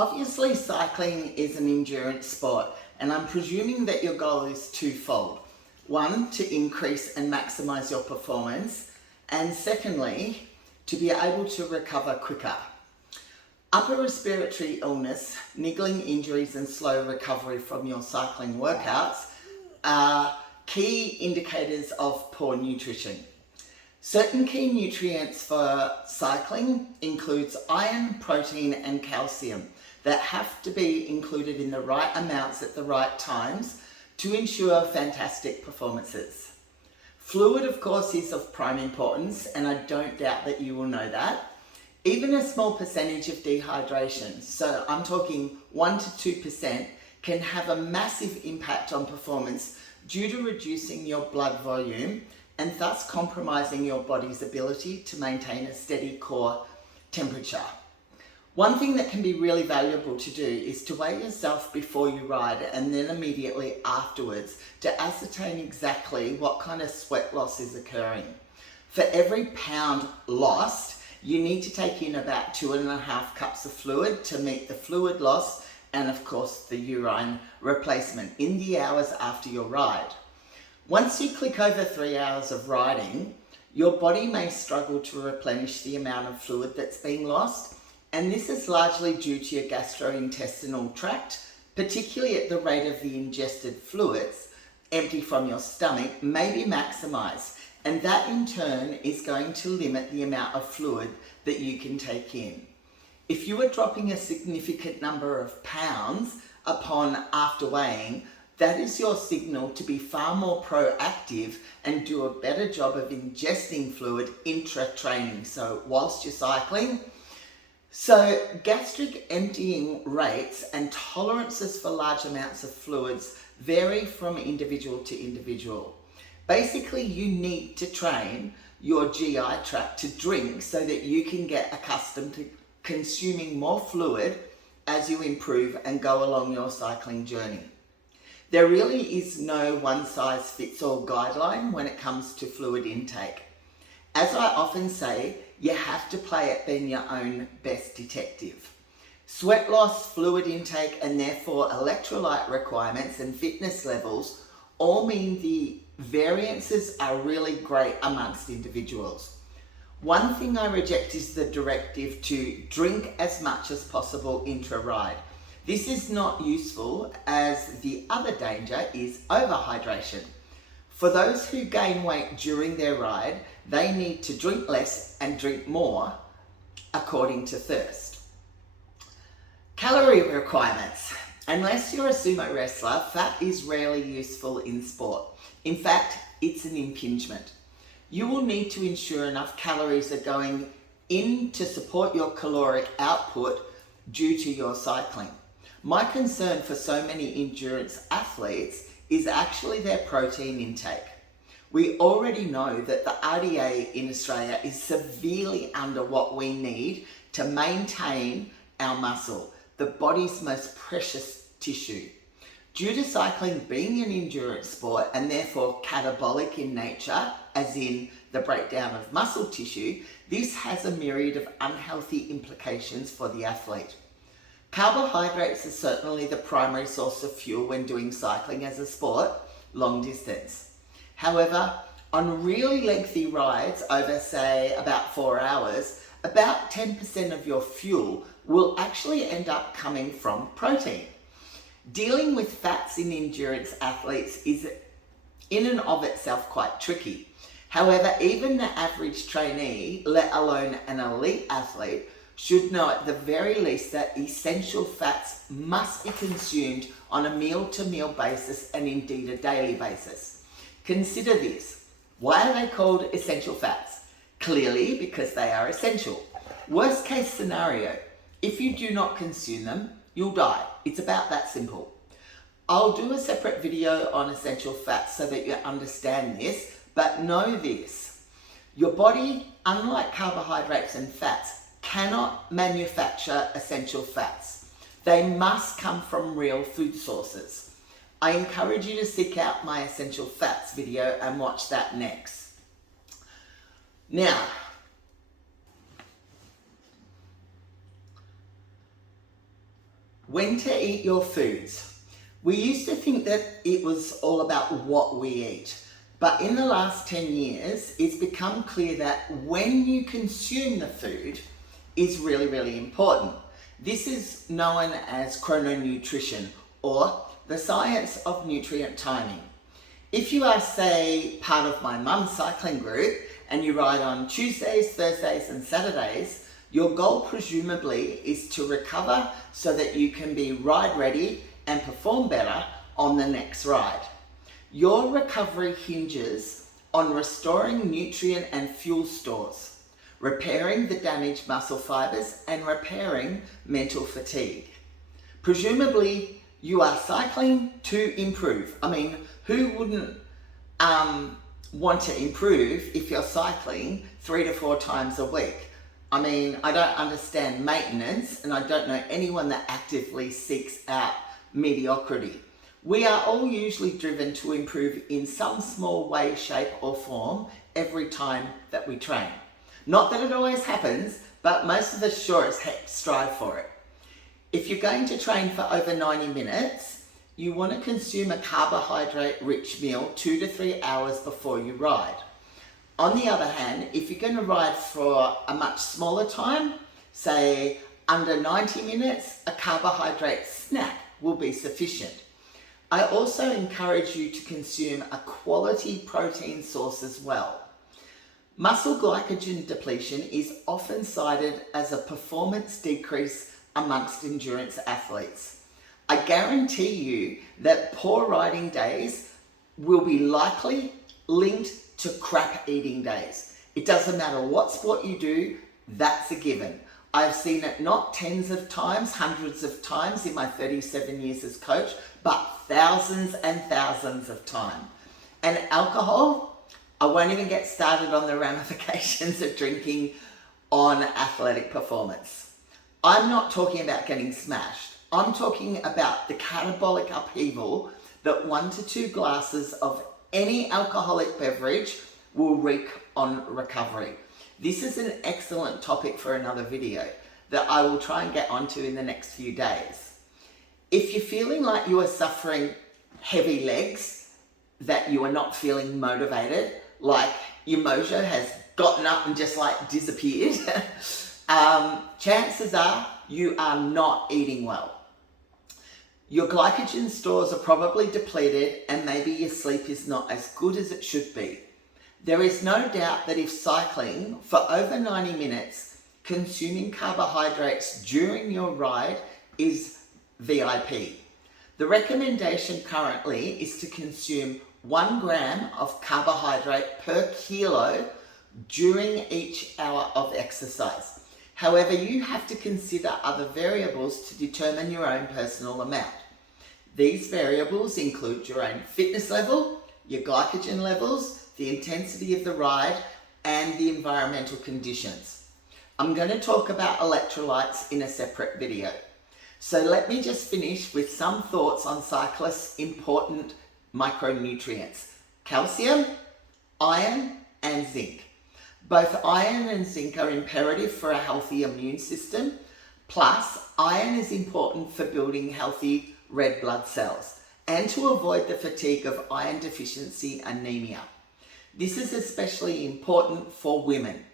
Obviously, cycling is an endurance sport, and I'm presuming that your goal is twofold. One, to increase and maximize your performance, and secondly, to be able to recover quicker. Upper respiratory illness, niggling injuries, and slow recovery from your cycling workouts are key indicators of poor nutrition. Certain key nutrients for cycling includes iron, protein, and calcium that have to be included in the right amounts at the right times to ensure fantastic performances. Fluid, of course, is of prime importance, and I don't doubt that you will know that. Even a small percentage of dehydration, so I'm talking 1 to 2%, can have a massive impact on performance due to reducing your blood volume and thus compromising your body's ability to maintain a steady core temperature. One thing that can be really valuable to do is to weigh yourself before you ride and then immediately afterwards to ascertain exactly what kind of sweat loss is occurring. For every pound lost, you need to take in about 2.5 cups of fluid to meet the fluid loss and of course the urine replacement in the hours after your ride. Once you click over 3 hours of riding, your body may struggle to replenish the amount of fluid that's being lost, and this is largely due to your gastrointestinal tract, particularly at the rate of the ingested fluids empty from your stomach may be maximized, and that in turn is going to limit the amount of fluid that you can take in. If you are dropping a significant number of pounds after weighing, that is your signal to be far more proactive and do a better job of ingesting fluid intra-training, so whilst you're cycling. So gastric emptying rates and tolerances for large amounts of fluids vary from individual to individual. Basically, you need to train your GI tract to drink so that you can get accustomed to consuming more fluid as you improve and go along your cycling journey. There really is no one-size-fits-all guideline when it comes to fluid intake. As I often say, you have to play at being your own best detective. Sweat loss, fluid intake, and therefore electrolyte requirements and fitness levels all mean the variances are really great amongst individuals. One thing I reject is the directive to drink as much as possible intra-ride. This is not useful, as the other danger is overhydration. For those who gain weight during their ride, they need to drink less and drink more according to thirst. Calorie requirements. Unless you're a sumo wrestler, fat is rarely useful in sport. In fact, it's an impingement. You will need to ensure enough calories are going in to support your caloric output due to your cycling. My concern for so many endurance athletes is actually their protein intake. We already know that the RDA in Australia is severely under what we need to maintain our muscle, the body's most precious tissue. Due to cycling being an endurance sport and therefore catabolic in nature, as in the breakdown of muscle tissue, this has a myriad of unhealthy implications for the athlete. Carbohydrates are certainly the primary source of fuel when doing cycling as a sport, long distance. However, on really lengthy rides over, say, about 4 hours, about 10% of your fuel will actually end up coming from protein. Dealing with fats in endurance athletes is in and of itself quite tricky. However, even the average trainee, let alone an elite athlete, should know at the very least that essential fats must be consumed on a meal-to-meal basis and indeed a daily basis. Consider this. Why are they called essential fats? Clearly because they are essential. Worst case scenario, if you do not consume them, you'll die. It's about that simple. I'll do a separate video on essential fats so that you understand this, but know this. Your body, unlike carbohydrates and fats, cannot manufacture essential fats. They must come from real food sources. I encourage you to seek out my essential fats video and watch that next. Now, When to eat your foods. We used to think that it was all about what we eat, but in the last 10 years, it's become clear that when you consume the food is really, really important. This is known as chrononutrition, or the science of nutrient timing. If you are, say, part of my mum's cycling group and you ride on Tuesdays, Thursdays and Saturdays, your goal presumably is to recover so that you can be ride ready and perform better on the next ride. Your recovery hinges on restoring nutrient and fuel stores, repairing the damaged muscle fibers and repairing mental fatigue. Presumably you are cycling to improve. I mean, who wouldn't want to improve if you're cycling 3 to 4 times a week? I mean, I don't understand maintenance, and I don't know anyone that actively seeks out mediocrity. We are all usually driven to improve in some small way, shape or form every time that we train. Not that it always happens, but most of us sure as heck strive for it. If you're going to train for over 90 minutes, you want to consume a carbohydrate-rich meal 2 to 3 hours before you ride. On the other hand, if you're going to ride for a much smaller time, say under 90 minutes, a carbohydrate snack will be sufficient. I also encourage you to consume a quality protein source as well. Muscle glycogen depletion is often cited as a performance decrease amongst endurance athletes. I guarantee you that poor riding days will be likely linked to crap eating days. It doesn't matter what sport you do, that's a given. I've seen it not tens of times, hundreds of times in my 37 years as coach, but thousands and thousands of times. And alcohol, I won't even get started on the ramifications of drinking on athletic performance. I'm not talking about getting smashed. I'm talking about the catabolic upheaval that 1 to 2 glasses of any alcoholic beverage will wreak on recovery. This is an excellent topic for another video that I will try and get onto in the next few days. If you're feeling like you are suffering heavy legs, that you are not feeling motivated, like your mojo has gotten up and just like disappeared, chances are you are not eating well. Your glycogen stores are probably depleted and maybe your sleep is not as good as it should be. There is no doubt that if cycling for over 90 minutes, consuming carbohydrates during your ride is VIP. The recommendation currently is to consume 1 gram of carbohydrate per kilo during each hour of exercise. However, you have to consider other variables to determine your own personal amount. These variables include your own fitness level, your glycogen levels, the intensity of the ride, and the environmental conditions. I'm going to talk about electrolytes in a separate video. So let me just finish with some thoughts on cyclists' important micronutrients: calcium, iron, and zinc. Both iron and zinc are imperative for a healthy immune system. Plus, iron is important for building healthy red blood cells and to avoid the fatigue of iron deficiency anemia. This is especially important for women.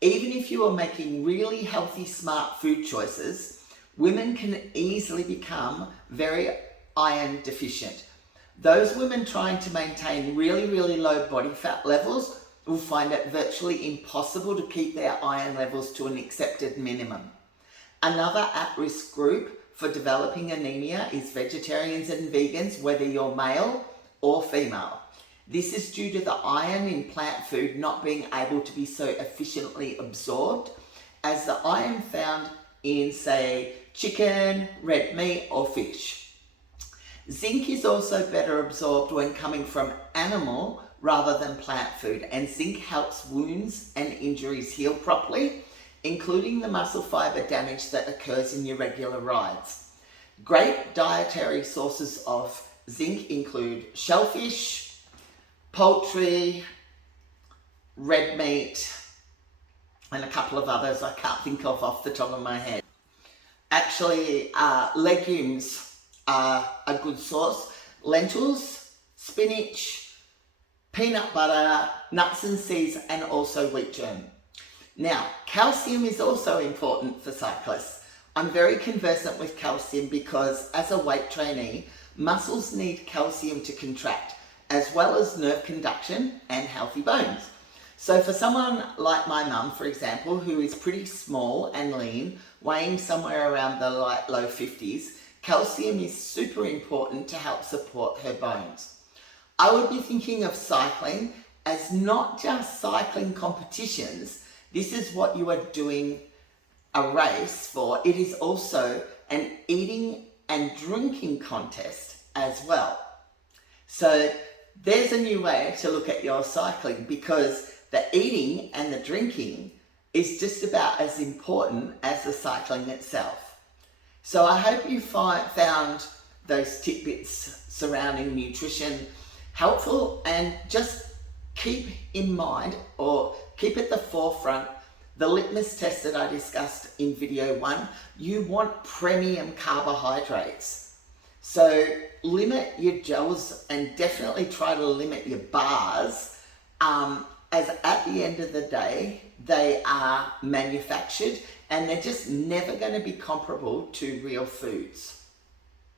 Even if you are making really healthy, smart food choices, women can easily become very iron deficient. Those women trying to maintain really, really low body fat levels will find it virtually impossible to keep their iron levels to an accepted minimum. Another at-risk group for developing anemia is vegetarians and vegans, whether you're male or female. This is due to the iron in plant food not being able to be so efficiently absorbed as the iron found in, say, chicken, red meat or fish. Zinc is also better absorbed when coming from animal rather than plant food, and zinc helps wounds and injuries heal properly, including the muscle fiber damage that occurs in your regular rides. Great dietary sources of zinc include shellfish, poultry, red meat, and a couple of others I can't think of off the top of my head. Actually, legumes are a good source. Lentils, spinach, peanut butter, nuts and seeds, and also wheat germ. Now, calcium is also important for cyclists. I'm very conversant with calcium because as a weight trainee, muscles need calcium to contract, as well as nerve conduction and healthy bones. So for someone like my mum, for example, who is pretty small and lean, weighing somewhere around the low 50s, calcium is super important to help support her bones. I would be thinking of cycling as not just cycling competitions. This is what you are doing a race for. It is also an eating and drinking contest as well. So there's a new way to look at your cycling, because the eating and the drinking is just about as important as the cycling itself. So I hope you found those tidbits surrounding nutrition helpful, and just keep in mind, or keep at the forefront, the litmus test that I discussed in video 1. You want premium carbohydrates. So limit your gels and definitely try to limit your bars, as at the end of the day, they are manufactured and they're just never going to be comparable to real foods.